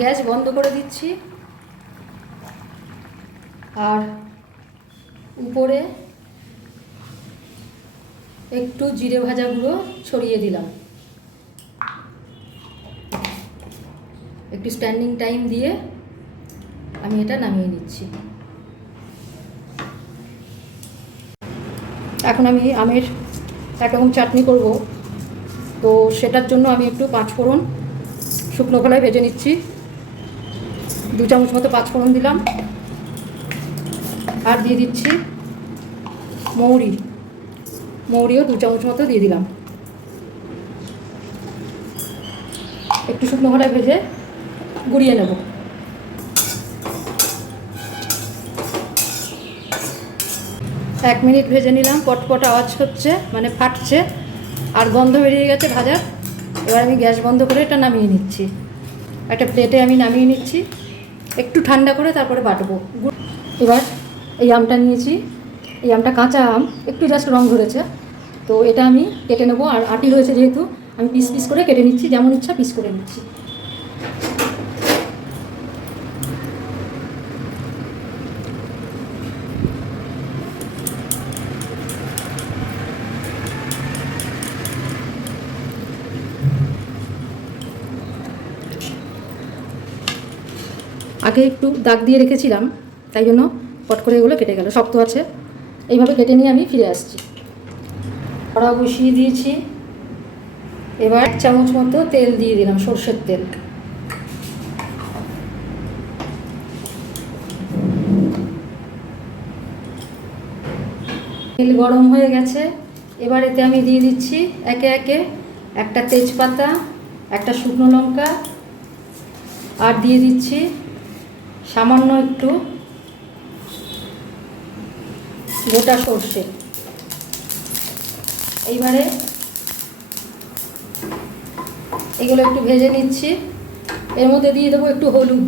Gas বন্ধ করে দিচ্ছি আর উপরে একটু জিরে ভাজা গুঁড়ো ছড়িয়ে দিলাম। একটু স্ট্যান্ডিং টাইম দিয়ে আমি এটা নামিয়ে নিচ্ছি। এখন আমি আমের একরকম চাটনি করব, তো সেটার জন্য আমি একটু পাঁচফোড়ন শুকনো খোলায় ভেজে নিচ্ছি। 2 চামচ মতো পাঁচফোড়ন দিলাম আর দিয়ে দিচ্ছি মৌরিও 2 চামচ মতো দিয়ে দিলাম। একটু শুকনো খোলায় ভেজে গুঁড়িয়ে নেব। এক মিনিট ভেজে নিলাম, পটপট আওয়াজ হচ্ছে, মানে ফাটছে আর গন্ধ বেরিয়ে গেছে ভাজার। এবার আমি গ্যাস বন্ধ করে এটা নামিয়ে নিচ্ছি। একটা প্লেটে আমি নামিয়ে নিচ্ছি, একটু ঠান্ডা করে তারপরে বাটবো। এবার এই আমটা নিয়েছি, এই আমটা কাঁচা আম, একটু জাস্ট রং ধরেছে, তো এটা আমি কেটে নেবো। আর আটি হয়েছে যেহেতু আমি পিস পিস করে কেটে নিচ্ছি, যেমন ইচ্ছা পিস করে নিচ্ছি। আগে একটু দাগ দিয়ে রেখেছিলাম, তাই জন্য পট করে এগুলো কেটে গেল, শক্ত আছে। এইভাবে কেটে নিয়ে আমি ফিরে আসছি। কড়া বসিয়ে দিয়েছি, এবার 1 চামচ মতো তেল দিয়ে দিলাম, সরষের তেল। তেল গরম হয়ে গেছে, এবার এতে আমি দিয়ে দিচ্ছি একে একে একটা তেজপাতা, একটা শুকনো লঙ্কা, আর দিয়ে দিচ্ছি সামান্য একটু গোটা সর্ষে। এইবারে এগুলো একটু ভেজে নিচ্ছি। এর মধ্যে দিয়ে দেবো একটু হলুদ,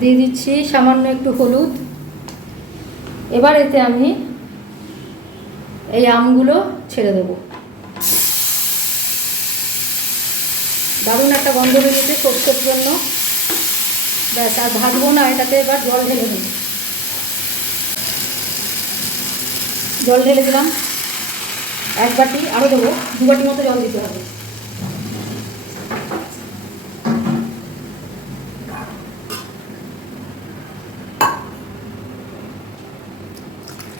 দিয়ে দিচ্ছি সামান্য একটু হলুদ। এবার এতে আমি এই আমগুলো ছেড়ে দেবো। দারুণ একটা গন্ধ বেরিয়েছে সরষের জন্য। ব্যাস, আর ভাজবো না, এটাতে এবার জল ঢেলে দেব। জল ঢেলে দিলাম 1 বাটি, আরও দেবো 2 বাটি মতো জল দিতে হবে।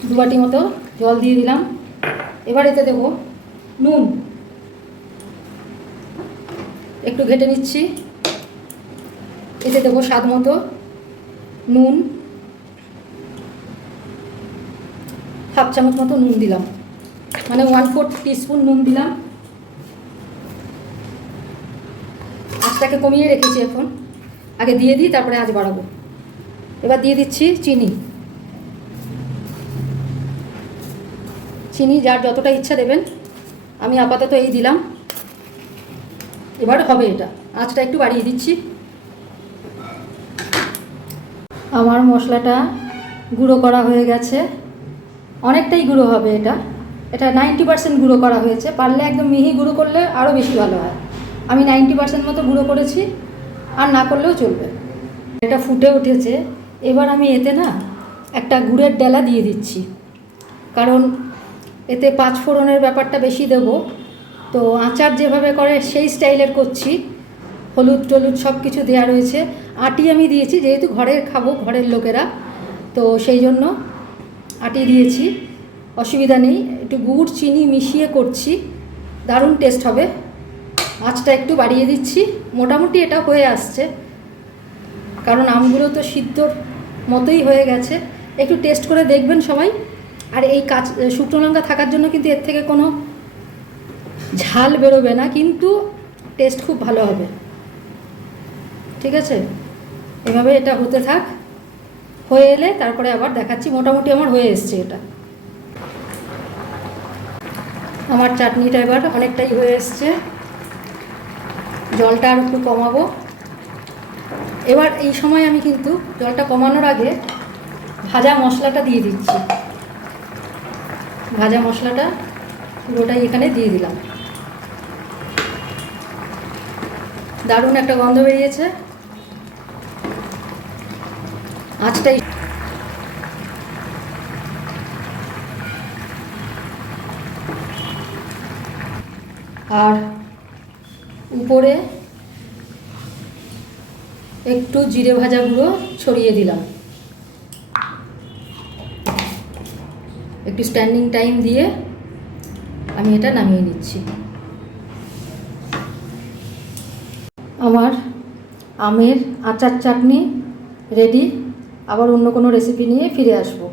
দু বাটি মতো জল দিয়ে দিলাম। এবার এতে দেবো নুন, একটু ঘেটে নিচ্ছি। এতে দেবো স্বাদ মতো নুন, 1/2 চামচ মতো নুন দিলাম, মানে 1/4 টিস্পুন নুন দিলাম। আঁচটাকে কমিয়ে রেখেছি, এখন আগে দিয়ে দিই, তারপরে আঁচ বাড়াবো। এবার দিয়ে দিচ্ছি চিনি যার যতটা ইচ্ছা দেবেন, আমি আপাতত এই দিলাম। এবার হবে এটা, আঁচটা একটু বাড়িয়ে দিচ্ছি। আমার মশলাটা গুঁড়ো করা হয়ে গেছে, অনেকটাই গুঁড়ো হবে এটা। এটা 90% গুঁড়ো করা হয়েছে, পারলে একদম মিহি গুঁড়ো করলে আরও বেশি ভালো হয়। আমি 90% মতো গুঁড়ো করেছি, আর না করলেও চলবে। এটা ফুটে উঠেছে, এবার আমি এতে না একটা গুড়ের ডালা দিয়ে দিচ্ছি, কারণ এতে পাঁচফোড়নের ব্যাপারটা বেশি দেব। তো আচার যেভাবে করে সেই স্টাইলের করছি, হলুদ টলুদ সব কিছু দেওয়া রয়েছে। আটি আমি দিয়েছি, যেহেতু ঘরের খাবো, ঘরের লোকেরা, তো সেই জন্য আটি দিয়েছি, অসুবিধা নেই। একটু গুড় চিনি মিশিয়ে করছি, দারুণ টেস্ট হবে। আঁচটা একটু বাড়িয়ে দিচ্ছি, মোটামুটি এটা হয়ে আসছে, কারণ আমগুলো তো সিদ্ধর মতোই হয়ে গেছে। একটু টেস্ট করে দেখবেন সবাই। আর এই শুকনো লঙ্কা থাকার জন্য কিন্তু এর থেকে কোনো ঝাল বেরোবে না, কিন্তু টেস্ট খুব ভালো হবে। ঠিক আছে, এভাবে এটা হতে থাক, হয়ে এলে তারপরে আবার দেখাচ্ছি। মোটামুটি আমার হয়ে এসছে এটা। আমার চাটনিটা এবার অনেকটাই হয়ে এসছে, জলটা আর একটু কমাবো। এবার এই সময় আমি কিন্তু জলটা কমানোর আগে ভাজা মশলাটা দিয়ে দিচ্ছি। ভাজা মশলাটা পুরোটাই এখানে দিয়ে দিলাম। দারুণ একটা গন্ধ বেরিয়েছে। আঁচটাই আর উপরে একটু জিরে ভাজা গুঁড়ো ছড়িয়ে দিলাম। একটু স্ট্যান্ডিং টাইম দিয়ে আমি এটা নামিয়ে নিচ্ছি। আমার আমের আচার চাটনি রেডি। আবার অন্য কোনো রেসিপি নিয়ে ফিরে আসবো।